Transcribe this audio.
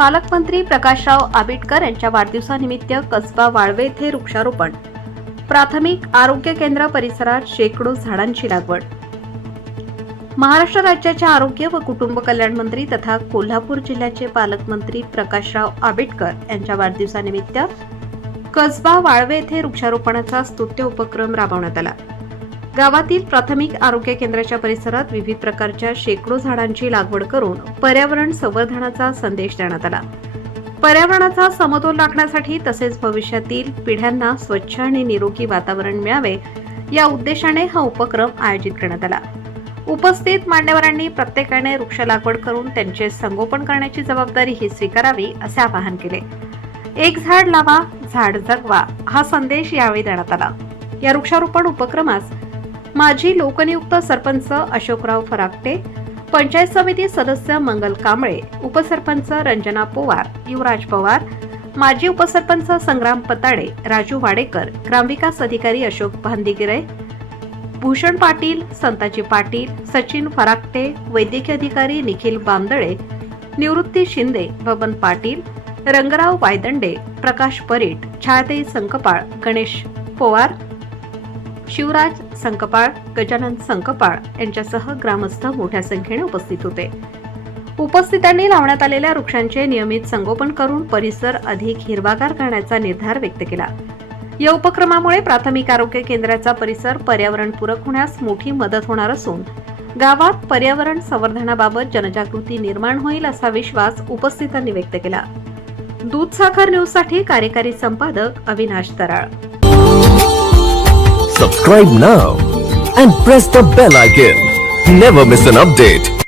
पालकमंत्री प्रकाशराव आबिटकर यांच्या वाढदिवसानिमित्त कसबा वाळवे येथे वृक्षारोपण. प्राथमिक आरोग्य केंद्र परिसरात शेकडो झाडांची लागवड. महाराष्ट्र राज्याचे आरोग्य व कुटुंब कल्याण मंत्री तथा कोल्हापूर जिल्ह्याचे पालकमंत्री प्रकाशराव आबिटकर यांच्या वाढदिवसानिमित्त कसबा वाळवे येथे वृक्षारोपणाचा स्तुत्य उपक्रम राबवण्यात आला. गावातील प्राथमिक आरोग्य केंद्राच्या परिसरात विविध प्रकारच्या शेकडो झाडांची लागवड करून पर्यावरण संवर्धनाचा संदेश देण्यात आला. पर्यावरणाचा समतोल राखण्यासाठी तसेच भविष्यातील पिढ्यांना स्वच्छ आणि निरोगी वातावरण मिळावे या उद्देशाने हा उपक्रम आयोजित करण्यात आला. उपस्थित मान्यवरांनी प्रत्येकाने वृक्ष लागवड करून त्यांचे संगोपन करण्याची जबाबदारी ही स्वीकारावी असे आवाहन केले. एक झाड लावा, झाड जगवा हा संदेश यावेळी देण्यात आला. या वृक्षारोपण उपक्रमास माजी लोकनियुक्त सरपंच अशोकराव फराकटे, पंचायत समिती सदस्य मंगल कांबळे, उपसरपंच रंजना पवार, युवराज पवार, माजी उपसरपंच संग्राम पताडे, राजू वाडेकर, ग्रामविकास अधिकारी अशोक भांदिगिरे, भूषण पाटील, संताजी पाटील, सचिन फराकटे, वैद्यकीय अधिकारी निखिल बामदळे, निवृत्ती शिंदे, बबन पाटील, रंगराव वायदंडे, प्रकाश परीट, छायाताई संकपाळ, गणेश पवार, शिवराज संकपाळ, गजानन संकपाळ यांच्यासह ग्रामस्थ मोठ्या संख्येने उपस्थित होते. उपस्थितांनी लावण्यात आलेल्या वृक्षांचे नियमित संगोपन करून परिसर अधिक हिरवागार करण्याचा निर्धार व्यक्त केला. या उपक्रमामुळे प्राथमिक आरोग्य केंद्राचा परिसर पर्यावरणपूरक होण्यास मोठी मदत होणार असून गावात पर्यावरण संवर्धनाबाबत जनजागृती निर्माण होईल असा विश्वास उपस्थितांनी व्यक्त केला. दूधसागर न्यूजसाठी कार्यकारी संपादक अविनाश तराळ. Subscribe now and press the bell icon. Never miss an update.